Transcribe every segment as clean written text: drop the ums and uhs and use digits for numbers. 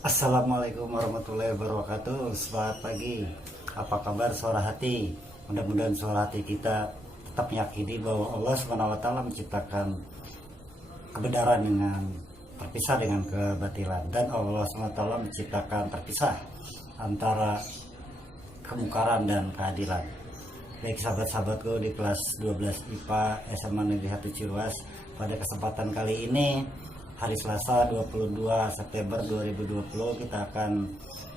Assalamualaikum warahmatullahi wabarakatuh. Selamat pagi. Apa kabar suara hati? Mudah-mudahan suara hati kita tetap meyakini bahwa Allah SWT menciptakan kebenaran dengan terpisah dengan kebatilan, dan Allah SWT menciptakan terpisah antara kemungkaran dan keadilan. Baik sahabat-sahabatku di kelas 12 IPA SMA Negeri 1 Ciruas, pada kesempatan kali ini hari Selasa 22 September 2020 kita akan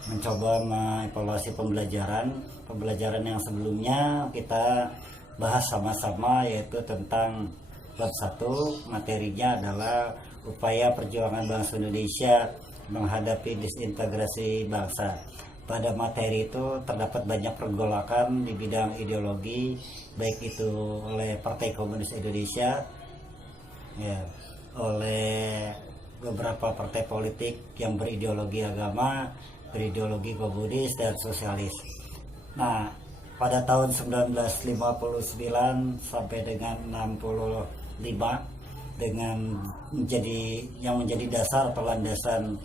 mencoba mengevaluasi pembelajaran yang sebelumnya kita bahas sama-sama, yaitu tentang bab 1. Materinya adalah upaya perjuangan bangsa Indonesia menghadapi disintegrasi bangsa. Pada materi itu terdapat banyak pergolakan di bidang ideologi, baik itu oleh Partai Komunis Indonesia, ya, oleh beberapa partai politik yang berideologi agama, berideologi komunis dan sosialis. Nah, pada tahun 1959 sampai dengan 65, dengan menjadi dasar atau landasan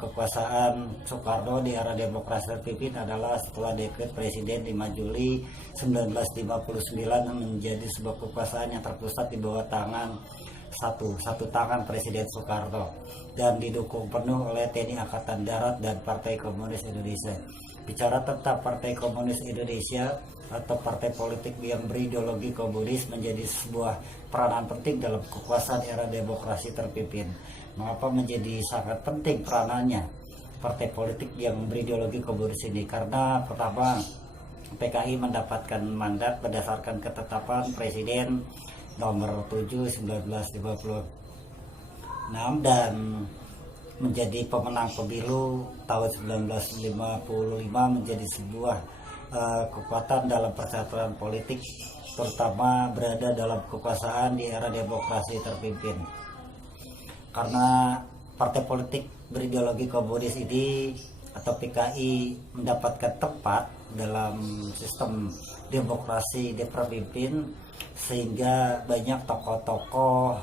kekuasaan Soekarno di era demokrasi terpimpin adalah setelah dekret Presiden 5 Juli 1959 menjadi sebuah kekuasaan yang terpusat di bawah tangan satu tangan Presiden Soekarno dan didukung penuh oleh TNI Angkatan Darat dan Partai Komunis Indonesia. Bicara tentang Partai Komunis Indonesia atau partai politik yang berideologi komunis menjadi sebuah peranan penting dalam kekuasaan era demokrasi terpimpin. Mengapa menjadi sangat penting peranannya partai politik yang berideologi komunis ini? Karena pertama, PKI mendapatkan mandat berdasarkan ketetapan Presiden nomor 7 1956 dan menjadi pemenang pemilu tahun 1955, menjadi sebuah kekuatan dalam persatuan politik, terutama berada dalam kekuasaan di era demokrasi terpimpin. Karena partai politik berideologi komunis ini atau PKI mendapatkan tempat dalam sistem demokrasi terpimpin, sehingga banyak tokoh-tokoh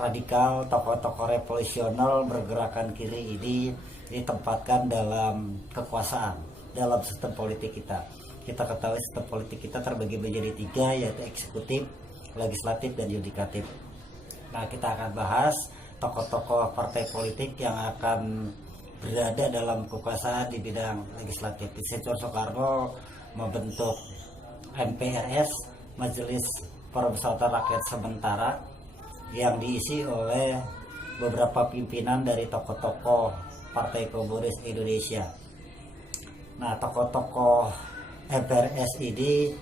radikal, tokoh-tokoh revolusional bergerakan kiri ini ditempatkan dalam kekuasaan dalam sistem politik kita. Kita ketahui sistem politik kita terbagi menjadi 3, yaitu eksekutif, legislatif, dan yudikatif. Nah, kita akan bahas tokoh-tokoh partai politik yang akan berada dalam kekuasaan di bidang legislatif. Presiden Soekarno membentuk MPRS, Majelis Permusyawaratan Rakyat Sementara, yang diisi oleh beberapa pimpinan dari tokoh-tokoh Partai Komunis Indonesia. Nah, tokoh-tokoh MPRS ini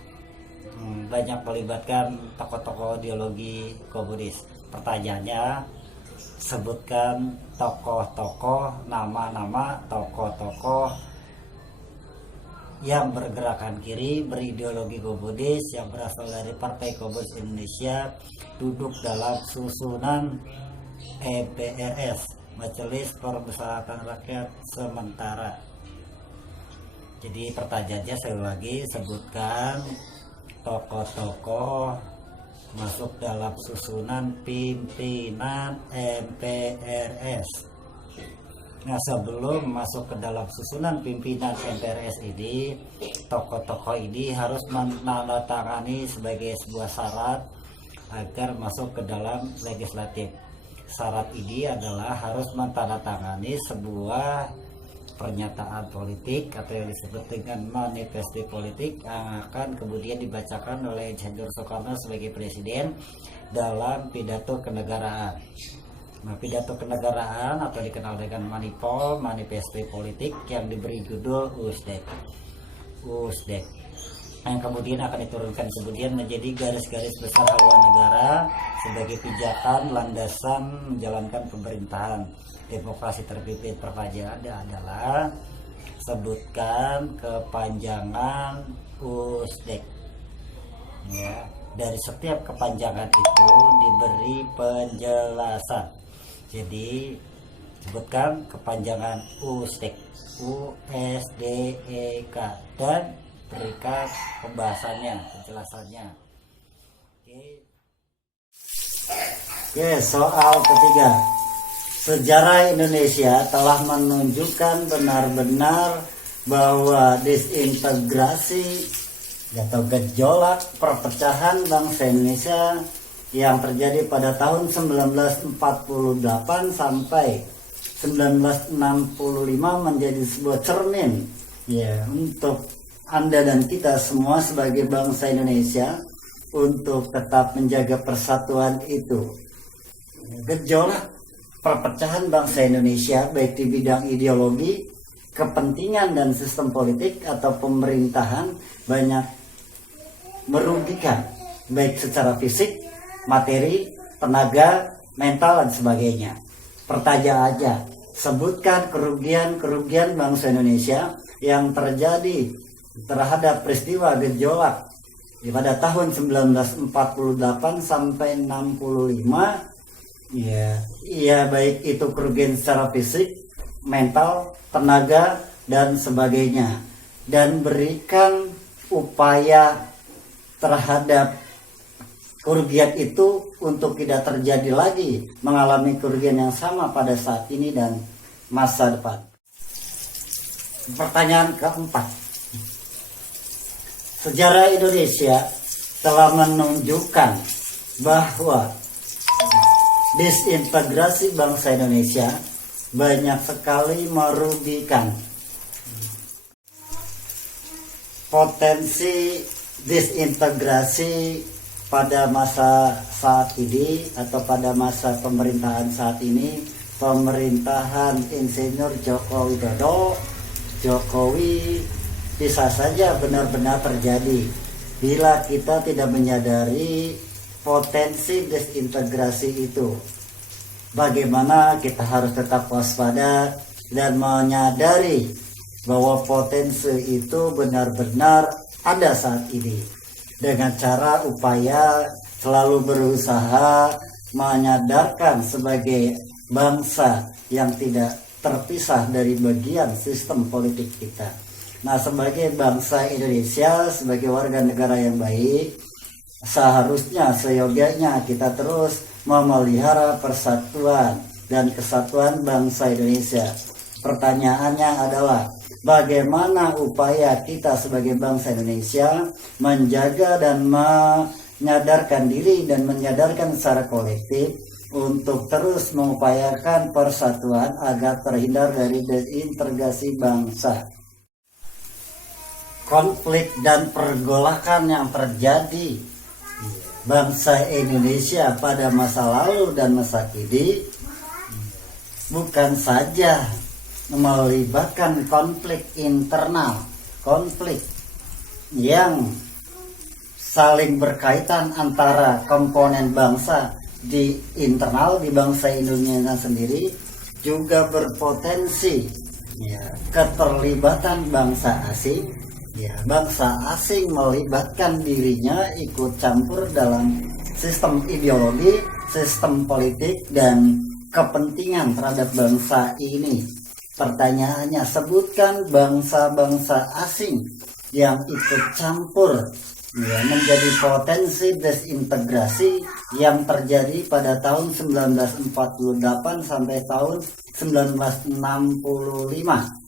banyak melibatkan tokoh-tokoh ideologi komunis. Pertanyaannya, sebutkan tokoh-tokoh, nama-nama tokoh-tokoh yang bergerakan kiri, berideologi komunis, yang berasal dari Partai Komunis Indonesia, duduk dalam susunan MPRS, Majelis Permusyawaratan Rakyat Sementara. Jadi pertanyaannya sekali lagi, sebutkan tokoh-tokoh masuk dalam susunan pimpinan MPRS. Nah, sebelum masuk ke dalam susunan pimpinan MPRS ini, tokoh-tokoh ini harus menandatangani sebagai sebuah syarat agar masuk ke dalam legislatif. Syarat ini adalah harus menandatangani sebuah pernyataan politik atau yang disebut dengan manifesto politik yang akan kemudian dibacakan oleh Insinyur Soekarno sebagai presiden dalam pidato kenegaraan. Nah, pidato kenegaraan atau dikenal dengan Manipol, manifesto politik, yang diberi judul USDEK, yang kemudian akan diturunkan kemudian menjadi garis-garis besar haluan negara sebagai pijakan landasan menjalankan pemerintahan demokrasi terpimpin. Pertanyaannya adalah, sebutkan kepanjangan USDEK. Ya, dari setiap kepanjangan itu diberi penjelasan. Jadi sebutkan kepanjangan USDEK, USDEK, dan berikan pembahasannya, penjelasannya. Oke, soal ketiga. sejarah Indonesia telah menunjukkan benar-benar bahwa disintegrasi atau gejolak perpecahan bangsa Indonesia yang terjadi pada tahun 1948 sampai 1965 menjadi sebuah cermin ya untuk Anda dan kita semua sebagai bangsa Indonesia untuk tetap menjaga persatuan itu. Gejolak perpecahan bangsa Indonesia baik di bidang ideologi, kepentingan dan sistem politik atau pemerintahan banyak merugikan baik secara fisik, materi, tenaga, mental dan sebagainya. Pertanyaan aja, sebutkan kerugian bangsa Indonesia yang terjadi terhadap peristiwa gejolak pada tahun 1948 sampai 65. Ya baik itu kerugian secara fisik, mental, tenaga dan sebagainya, dan berikan upaya terhadap kerugian itu untuk tidak terjadi lagi mengalami kerugian yang sama pada saat ini dan masa depan. Pertanyaan keempat, sejarah Indonesia telah menunjukkan bahwa disintegrasi bangsa Indonesia banyak sekali merugikan. Potensi disintegrasi pada masa saat ini atau pada masa pemerintahan saat ini, pemerintahan Insinyur Joko Widodo, Jokowi, bisa saja benar-benar terjadi bila kita tidak menyadari potensi disintegrasi itu. Bagaimana kita harus tetap waspada dan menyadari bahwa potensi itu benar-benar ada saat ini, dengan cara upaya selalu berusaha menyadarkan sebagai bangsa yang tidak terpisah dari bagian sistem politik kita. Nah, sebagai bangsa Indonesia, sebagai warga negara yang baik, seharusnya seyogianya kita terus memelihara persatuan dan kesatuan bangsa Indonesia. Pertanyaannya adalah, bagaimana upaya kita sebagai bangsa Indonesia menjaga dan menyadarkan diri dan menyadarkan secara kolektif untuk terus mengupayakan persatuan agar terhindar dari disintegrasi bangsa. Konflik dan pergolakan yang terjadi bangsa Indonesia pada masa lalu dan masa kini bukan saja melibatkan konflik internal, konflik yang saling berkaitan antara komponen bangsa di internal di bangsa Indonesia sendiri, juga berpotensi keterlibatan bangsa asing. Bangsa asing melibatkan dirinya ikut campur dalam sistem ideologi, sistem politik dan kepentingan terhadap bangsa ini. Pertanyaannya, sebutkan bangsa-bangsa asing yang ikut campur menjadi potensi desintegrasi yang terjadi pada tahun 1948 sampai tahun 1965.